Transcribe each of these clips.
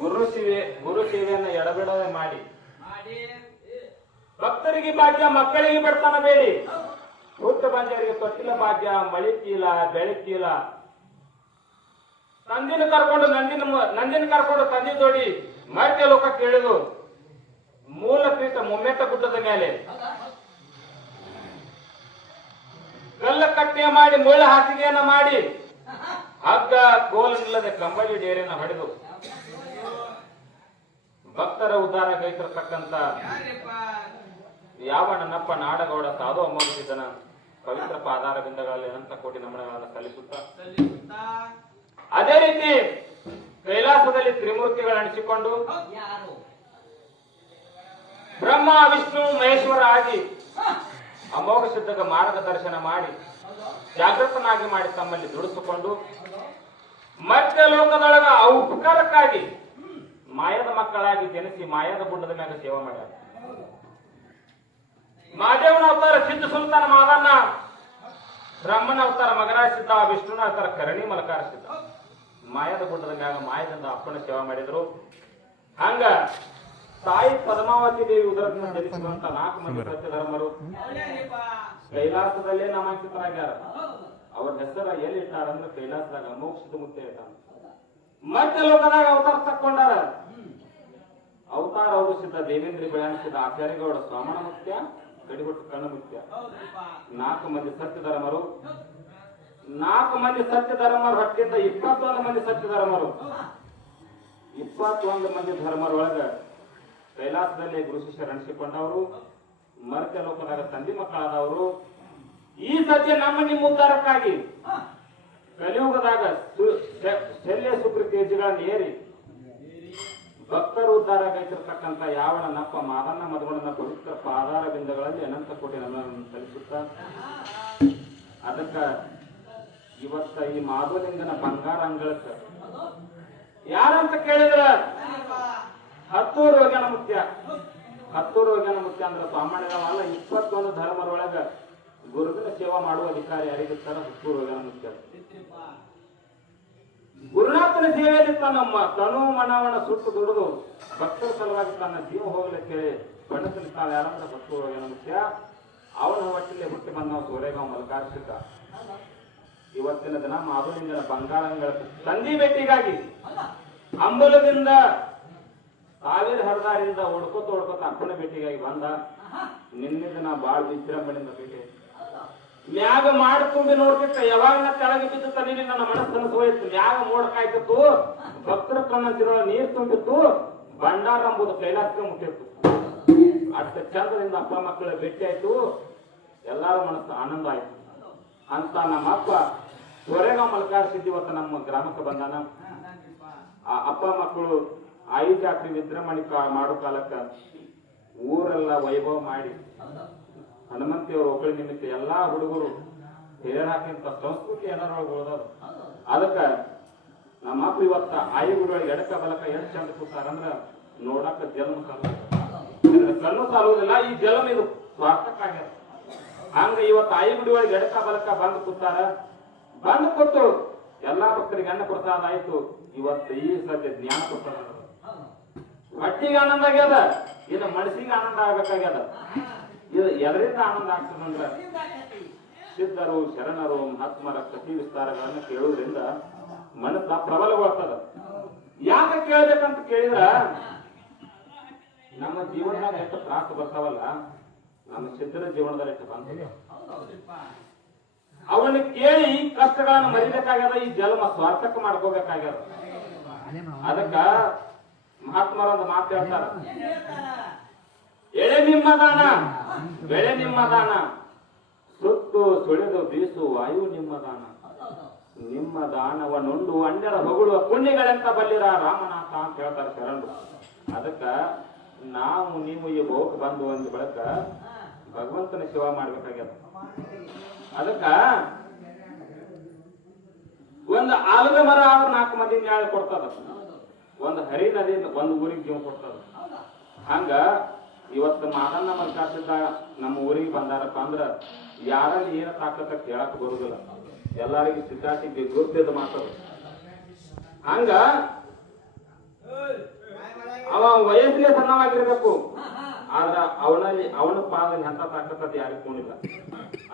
ಗುರು ಸೇವೆ ಗುರು ಸೇವೆಯನ್ನು ಎಡಬಿಡದೆ ಮಾಡಿ. ಭಕ್ತರಿಗೆ ಭಾಗ್ಯ ಮಕ್ಕಳಿಗೆ ಬಡತನ ಬೇಡಿ. ಹುಟ್ಟ ಬಂದವರಿಗೆ ತೊಟ್ಟಿಲ ಭಾಗ್ಯ ಮಳಿತೀಲ ಬೆಳಿತೀಲ ನಂದಿನ ತಂದಿನ ಕರ್ಕೊಂಡು ನಂದಿನ ನಂದಿನ ಕರ್ಕೊಂಡು ತಂದಿ ಜೋಡಿ ಮರ್ತ್ಯ ಲೋಕ ಕೇಳಿದು ಮೂಲ ಪೀಠ ಮುಮ್ಮೆಟ್ಟ ಗುಡ್ಡದ ಮೇಲೆ. ಕಲ್ಲ ಕಟ್ಟೆ ಮಾಡಿ ಮುಳ್ಳ ಹಾಸಿಗೆಯನ್ನ ಮಾಡಿ. ಹಗ್ಗ ಕೋಲಿಲ್ಲದೆ ಕಂಬಳಿ ಡೇರೆಯನ್ನು ಹೊಡೆದು. ಭಕ್ತರ ಉದ್ಧಾರ ಕೈತಿರ್ತಕ್ಕಂತ ಯಾವ ನನ್ನಪ್ಪ ನಾಡಗೌಡ ಸಾಧು ಅಮೋಘಿಸಿದನ ಪವಿತ್ರ ಪಾದಾರ ಬಿಂದಗಳಲ್ಲಿ ಅನಂತ ಕೋಟಿ ನಮನಗಳನ್ನು ಸಲ್ಲಿಸುತ್ತಾ? ಅದೇ ರೀತಿ ಕೈಲಾಸದಲ್ಲಿ ತ್ರಿಮೂರ್ತಿಗಳು ಅಣಿಸಿಕೊಂಡು ಬ್ರಹ್ಮ, ವಿಷ್ಣು, ಮಹೇಶ್ವರ ಆಗಿ ಅಮೋಘ ಸಿದ್ಧಗ ಮಾರ್ಗದರ್ಶನ ಮಾಡಿ ಜಾಗೃತನಾಗಿ ಮಾಡಿ ತಮ್ಮಲ್ಲಿ ದುಡಿಸಿಕೊಂಡು ಮರ್ತ್ಯ ಲೋಕದೊಳಗ ಉಪಕಾರಕ್ಕಾಗಿ ಮಾಯದ ಮಕ್ಕಳಾಗಿ ಜನಿಸಿ ಮಾಯದ ಗುಡ್ಡದ ಮ್ಯಾಗ ಸೇವಾ ಮಾಡ್ಯಾರ. ಮಾದೇವನ ಅವತಾರ ಸಿದ್ಧ ಸುಲ್ತಾನ ಮಾದನ್ನ ಬ್ರಹ್ಮನ ಅವತಾರ ಮಗರಾಜ ಸಿದ್ಧ ವಿಷ್ಣುನ ಅವತಾರ ಕರಣಿ ಮಲಕಾರ ಸಿದ್ಧ ಮಾಯದ ಗುಡ್ಡದ ಮ್ಯಾಗ ಮಾಯದಿಂದ ಅಪ್ಪನ ಸೇವಾ ಮಾಡಿದ್ರು. ಹಂಗ ತಾಯಿ ಪದ್ಮಾವತಿ ದೇವಿ ಉದರದಿಂದ ಜನಿಸುವಂತ ನಾಲ್ಕು ಮಂದಿ ಸತ್ಯ ಧರ್ಮರು ಕೈಲಾಸದಲ್ಲೇ ನಾಮಾಂಕಿತರಾಗ್ಯಾರ. ಅವ್ರ ಹೆಸರ ಎಲ್ಲಿ ಇಟ್ಟಾರ ಅಂದ್ರೆ ಕೈಲಾಸದಾಗ ಮೋಕ್ಷದ ಮುತ್ತೆ ಇಟ್ಟಾರ ಮತ್ತೆ ಲೋಕದಾಗ ಅವತಾರ ತಕ್ಕೊಂಡಾರ. ಅವತಾರ ಅವರು ಸಿದ್ಧ ದೇವೇಂದ್ರಿ ಬೆಳಣಿಸಿದ ಆಚಾರ್ಯಗೌಡ ಸ್ವಾಮಣ ಮುಖ್ಯ ಗಡಿಗೊಟ್ಟು ಕಣ್ಣು ಮುಖ್ಯ ನಾಲ್ಕು ಮಂದಿ ಸತ್ಯ ಧರ್ಮರು ನಾಲ್ಕು ಮಂದಿ ಸತ್ಯ ಧರ್ಮರು ಹಟ್ಟಿದ್ದ ಇಪ್ಪತ್ತೊಂದು ಮಂದಿ ಸತ್ಯ ಧರ್ಮರು ಇಪ್ಪತ್ತೊಂದು ಮಂದಿ ಧರ್ಮರೊಳಗ ಕೈಲಾಸದಲ್ಲಿ ಗುರು ಶಿಷ್ಯ ಅಣಿಸಿಕೊಂಡವರು ಮರ್ತ್ಯ ಲೋಕದಾಗ ತಂದೆ ಮಕ್ಕಳಾದವರು. ಈ ಸತ್ಯ ನಮ್ಮ ನಿಮ್ಮ ಉದ್ಧಾರಕ್ಕಾಗಿ ಕಲಿಯುಗದಾಗ ಶಲ್ಯ ಸುಕೃತಿ ಏರಿ ಭಕ್ತರು ಉದ್ಧಾರ ಕೈತಿರ್ತಕ್ಕಂಥ ಯಾವನ ನಪ್ಪ ಮಾದನ್ನ ಮಧುಮಣನ ಪವಿತ್ರ ಪಾದಾರ ಬಿಂದಗಳಲ್ಲಿ ಅನಂತ ಕೋಟಿ ನಮನನ್ನು ಸಲ್ಲಿಸುತ್ತಾ, ಅದಕ್ಕ ಇವತ್ತ ಈ ಮಾಧುಲಿಂಗನ ಬಂಗಾರ ಅಂಗಳಕ್ಕ. ಯಾರಂತ ಕೇಳಿದ್ರ? ಹತ್ತೂರು ರೋಗನ ಮುಖ್ಯ ಹತ್ತೂರು ರೋಗನ ಮುಖ್ಯ ಅಂದ್ರೆ ಸಾಮಾನ್ಯವಲ್ಲ ಇಪ್ಪತ್ತೊಂದು ಧರ್ಮರೊಳಗ ಗುರುವಿನ ಸೇವಾ ಮಾಡುವ ಅಧಿಕಾರಿ ಯಾರಿಗಿರ್ತಾರ ಹತ್ತೂರು ರೋಗನ ಮುಖ್ಯ ಗುರುನಾಥನ ಸೇವೆಯಲ್ಲಿ ತನ್ನ ತನು ಮನವನ ಸುಟ್ಟು ದುಡಿದು ಭಕ್ತರ ಸಲುವಾಗಿ ತನ್ನ ಜೀವ ಹೋಗ್ಲಿಕ್ಕೆ ಬಣ್ಣದಲ್ಲಿ ತಾವು ಯಾರಂದ್ರ ಭಕ್ತರು ಮುಖ್ಯ ಅವನ ಒಟ್ಟಿಗೆ ಹುಟ್ಟಿ ಬಂದ ಸೂರ್ಯಗಾಂವ್ ಮಲಕಾರ್ಸಿದ್ದ ಇವತ್ತಿನ ದಿನ ಮಾಧುಲಿಂಗನ ಬಂಗಾರಂಗಳ ತಂದಿ ಭೇಟಿಗಾಗಿ ಅಂಬಲದಿಂದ ಸಾವಿರ ಹರದಾರಿಂದ ಹೊಡ್ಕೋತ ಹೊಡ್ಕೋತ ಅಪ್ಪನ ಭೇಟಿಗಾಗಿ ಬಂದ ನಿನ್ನೆ ದಿನ ಬಾಳ್ ವಿಜೃಂಭಣೆಯಿಂದ ಭೇಟಿ. ಮ್ಯಾಗ ಮಾಡ್ಕೊಂಡು ನೋಡ್ಬಿಟ್ಟು ಯಾವಾಗ ಕೆಳಗೆ ಬಿದ್ದು ತನೀನಿ ನನ್ನ ಮನಸ್ಸು ಹೋಯ್ತು ಮ್ಯಾಗ ಮೋಡ ಕಾಯ್ತಿತ್ತು ಭಕ್ತರ ಕಣ್ಣಂತಿರೋ ನೀರ್ ತುಂಬಿತ್ತು. ಭಂಡಾರ ಎಂಬುದು ಕೈಲಾಸಕ್ಕೆ ಮುಟ್ಟಿತ್ತು. ಅಷ್ಟ ಚಂದ್ರದಿಂದ ಅಪ್ಪ ಮಕ್ಕಳ ಭೇಟಿ ಆಯ್ತು. ಎಲ್ಲಾರ ಮನಸ್ಸು ಆನಂದ ಆಯ್ತು. ಅಂತ ನಮ್ಮ ಅಪ್ಪ ಸೊರೆಗಾಂವ್ ಮಲ್ಕಾರ ಸಿದ್ದಿವತ್ತ ನಮ್ಮ ಗ್ರಾಮಕ್ಕೆ ಬಂದಾನ. ಆ ಅಪ್ಪ ಮಕ್ಕಳು ಆಯು ಜಾತ್ರೆ ವಿಜೃಂಭಣೆ ಮಾಡೋ ಕಾಲಕ್ಕ ಊರೆಲ್ಲ ವೈಭವ ಮಾಡಿ ಹನುಮಂತಿಯವ್ರ ಒಕ್ಕಳಿ ನಿಮಿತ್ತ ಎಲ್ಲಾ ಹುಡುಗರು ಹೇರಾಕಿಂತ ಸಂಸ್ಕೃತಿ ಎಲ್ಲರೊಳಗೆ ಉಳಿದದು ಅದಕ್ಕ ನಮ್ಮ ಅಪ್ಪ ಇವತ್ತ ಆಯಿ ಗುಡಿಯೊಳಗೆ ಎಡಕ ಬಲಕ ಎಷ್ಟು ಚಂದ ಕೂತಾರಂದ್ರ ನೋಡಾಕ ಜನ್ಮ ಕಣ್ಣು ಸಾಲುವುದಿಲ್ಲ, ಈ ಜನ್ಮ ಇದು ಸ್ವಾರ್ಥಕ್ಕಾಗ್ಯದ ಹಂಗ ಇವತ್ತು ಆಯು ಗುಡಿ ಒಳಗೆ ಎಡಕ ಬಲಕ ಬಂದು ಕೂತಾರ. ಬಂದು ಕೊಟ್ಟು ಎಲ್ಲಾ ಭಕ್ತರಿಗೆ ಅನ್ನ ಪ್ರಸಾದ ಆಯ್ತು. ಇವತ್ತು ಈ ಸದ್ಯ ಜ್ಞಾನ ಕೊಡ್ತಾರ. ಹೊಟ್ಟಿಗೆ ಆನಂದ ಆಗ್ಯದ, ಇನ್ನು ಮನಸ್ಸಿಗೆ ಆನಂದ ಆಗ್ಬೇಕಾಗ್ಯದ. ಎದರಿಂದ ಆನಂದ ಆಗ್ತದಂದ್ರ ಸಿದ್ಧರು, ಶರಣರು ಮಹಾತ್ಮರ ಕಥಿ ವಿಸ್ತಾರಗಳನ್ನು ಕೇಳುವುದರಿಂದ ಮನಸ್ಸ ಪ್ರಬಲಗೊಳ್ತದ. ಯಾಕೆ ಕೇಳ್ಬೇಕಂತ ಕೇಳಿದ್ರ? ನಮ್ಮ ಜೀವನದಾಗ ಎಷ್ಟು ತ್ರಾಸ ಬರ್ತಾವಲ್ಲ, ನಮ್ಮ ಸಿದ್ಧರ ಜೀವನದಲ್ಲಿ ಎಷ್ಟು ಬಂದ ಅವನ್ನ ಕೇಳಿ ಕಷ್ಟಗಳನ್ನು ಮರಿಬೇಕಾಗ್ಯದ, ಈ ಜನ್ಮ ಸ್ವಾರ್ಥಕ ಮಾಡ್ಕೋಬೇಕಾಗ್ಯದ. ಅದಕ್ಕ ಮಹಾತ್ಮರೊಂದು ಮಾತು ಹೇಳ್ತಾರ. ಎಳೆ ನಿಮ್ಮ ದಾನ. ಬೆಳೆ ನಿಮ್ಮ ದಾನ ಸುತ್ತು ಸುಳಿದು ಬೀಸು ವಾಯು ನಿಮ್ಮ ದಾನ ನಿಮ್ಮ ದಾನವನ್ನುಂಡು ಅಂಡರ ಹೊಗಳುವ ಪುಣ್ಯಗಳೆಂತ ಬಲ್ಲಿರ ರಾಮನಾಥ ಅಂತ ಹೇಳ್ತಾರೆ ಶರಣರು. ಅದಕ್ಕ ನಾವು ನೀವು ಈ ಬೋಕ್ ಬಂದು ಒಂದು ಬಳಕ ಭಗವಂತನ ಶಿವ ಮಾಡ್ಬೇಕಾಗ್ಯದ. ಅದಕ್ಕ ಒಂದು ಆಲದ ಮರ ಆದ್ರೆ ನಾಲ್ಕು ಮಂದಿ ನ್ಯಾಯ ಕೊಡ್ತದ. ಒಂದು ಹರಿ ನದಿ ಒಂದು ಊರಿಗೆ ಜೀವ ಕೊಡ್ತದ. ಹಂಗ ಇವತ್ತು ಮಾದಣ್ಣ ಮಲ್ಕಾಸಿದ್ದ ನಮ್ಮ ಊರಿಗೆ ಬಂದಾರಪ್ಪ ಅಂದ್ರ ಯಾರಲ್ಲಿ ಏನ ತಾಕತ್ತ ಕೇಳಕ್ ಬರುದಿಲ್ಲ. ಎಲ್ಲರಿಗೂ ಸಿದ್ಧಾರ್ಥಿ ಗುರುತಿದ್ದು ಮಾತದು ಹಂಗ ಅವ ವಯಸ್ಸಿಗೆ ಸಣ್ಣವಾಗಿರ್ಬೇಕು. ಆದ್ರ ಅವನಲ್ಲಿ ಅವನ ಪಾದಲ್ಲಿ ಎಂತ ತಾಕತ್ತದ ಯಾರಿಗೂ ಕೂಡಿಲ್ಲ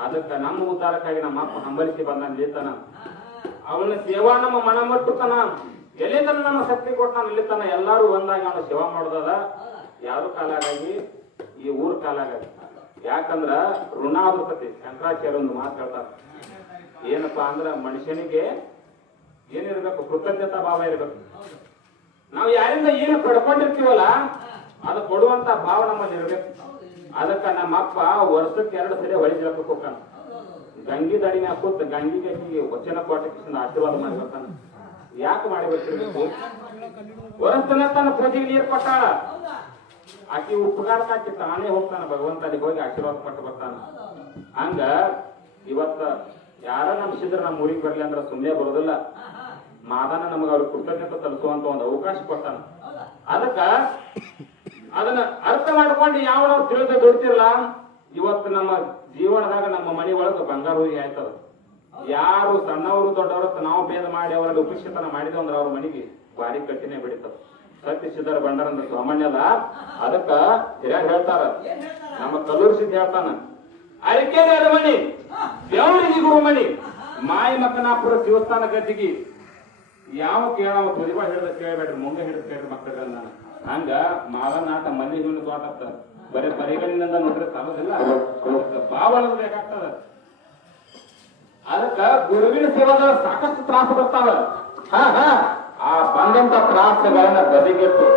ಅದಕ್ಕ ನಮ್ಮ ಉದ್ಧಾರಕ್ಕಾಗಿ ನಮ್ಮ ಅಪ್ಪ ಹಂಬಲಿಸಿ ಬಂದ ನಿಲ್ಲಿತಾನ ಅವನ ಸೇವಾ ನಮ್ಮ ಮನ ಮಟ್ಟುತನ ಎಲ್ಲಿ ತನ ನಮ್ಮ ಶಕ್ತಿ ಕೊಟ್ಟ ಇಲ್ಲಿ ತನ ಎಲ್ಲಾರು ಒಂದಾಗಿ ಅವನ ಸೇವಾ ಮಾಡೋದದ. ಯಾವ್ದು ಕಾಲಾಗಾಗಿ ಈ ಊರ್ ಕಾಲಾಗಾಗಿ ಯಾಕಂದ್ರ ಋಣಾಧಿಪತಿ, ಶಂಕರಾಚಾರ್ಯ ಒಂದು ಮಾತು ಏನಪ್ಪಾ ಅಂದ್ರ ಮನುಷ್ಯನಿಗೆ ಏನಿರ್ಬೇಕು ಕೃತಜ್ಞತಾ ಭಾವ ಇರ್ಬೇಕು. ನಾವು ಯಾರಿಂದ ಏನು ಪಡ್ಕೊಂಡಿರ್ತೀವಲ್ಲ, ಅದು ಕೊಡುವಂತ ಭಾವ ನಮ್ಮಲ್ಲಿ ಇರ್ಬೇಕು. ಅದಕ್ಕ ನಮ್ಮ ಅಪ್ಪ ವರ್ಷಕ್ಕೆ ಎರಡು ಸರಿ ಹೊಳಿ ಜಲಕ್ಕೆ ಹೋಗ್ತಾನ. ಗಂಗಿ ದಡಿನ ಕೂತ್ ಗಂಗಿಗೆ ಆಕಿಗೆ ವಚನ ಕೊಟ್ಟಕ್ಕೆ ಆಶೀರ್ವಾದ ಮಾಡಿ ಯಾಕೆ ಮಾಡಿಬಿಟ್ಟಿರ್ಬೇಕು ವರ್ಷನ ತನ್ನ ಪ್ರಜೆಗೆ ನೀರು ಕೊಟ್ಟಾಳ ಆಕಿ ಉಪಕಾರಕ್ಕೆ ಆಕಿ ತಾನೇ ಹೋಗ್ತಾನ. ಭಗವಂತ ಅಲ್ಲಿಗೆ ಹೋಗಿ ಆಶೀರ್ವಾದ ಪಟ್ಟು ಬರ್ತಾನ. ಹಂಗ ಇವತ್ತ ಯಾರ ನಮ್ಮ ಸಿದ್ರ ನಮ್ಮ ಊರಿಗೆ ಬರ್ಲಿ ಅಂದ್ರ ಸುಮ್ಮನೆ ಬರೋದಿಲ್ಲ. ಮಾದನ ನಮಗ ಅವ್ರ ಕೃತಜ್ಞತೆ ತಲುಪುವಂತ ಒಂದು ಅವಕಾಶ ಕೊಟ್ಟಾನ ಅದಕ್ಕ ಅದನ್ನ ಅರ್ಥ ಮಾಡ್ಕೊಂಡು ಯಾವ ನಾವು ತಿಳಿದು ಇವತ್ತು ನಮ್ಮ ಜೀವನದಾಗ ನಮ್ಮ ಮನೆ ಒಳಗ ಬಂಗಾರ ಹೋಗಿ ಆಯ್ತದ. ಯಾರು ಸಣ್ಣವರು ದೊಡ್ಡವರು ನಾವು ಭೇದ ಮಾಡಿ ಅವರಲ್ಲಿ ಉಪೇಕ್ಷಿತನ ಮಾಡಿದ ಅಂದ್ರೆ ಅವ್ರ ಮನೆಗೆ ಭಾರಿ ಕಟ್ಟಿನೇ ಬೆಳಿತದ ಸತ್ಯ ಸಿದ್ಧರ ಸಾಮಾನ್ಯ ಅಲ್ಲ. ಅದಕ್ಕ ಹಿರಿಯರು ಹೇಳ್ತಾರ, ನಮ್ಮ ಕಲ್ಲೂರು ಸಿದ್ಧ ಹೇಳ್ತಾನ ಅರಿಕೆ ಮಣಿ ದೇವರಿಗೆ ಗುರು ಮನಿ, ಮಾಯಿ ಮಕ್ಕನಾಪುರ ದೇವಸ್ಥಾನ ಗದ್ದಿಗೆ. ಯಾವ ಕೇಳವ ತುದಿಬಾ ಹಿಡಿದ ಕೇಳಬೇಡ್ರಿ, ಮುಂದೆ ಹಿಡಿದು ಕೇಳ್ರಿ ಮಕ್ಕಳನ್ನ. ನಾನು ಹಂಗ ಮಾವನಾಟ ಮಂದಿ ಹೂವಿನ ತೋಟ ಬರೀ ಪರಿಗಣಿನಿಂದ ನೋಡ್ರಿ ಸಾಲೋದಿಲ್ಲ ಭಾವನ ಬೇಕಾಗ್ತದ. ಅದಕ್ಕ ಗುರುವಿನ ಸೇವಾದ ಸಾಕಷ್ಟು ತ್ರಾಸ ಬರ್ತಾವ. ಹಾ ಹಾ. ಆ ಬಂದಂತ ತ್ರಾಸಗಳನ್ನ ಬದಿಗೆಟ್ಟು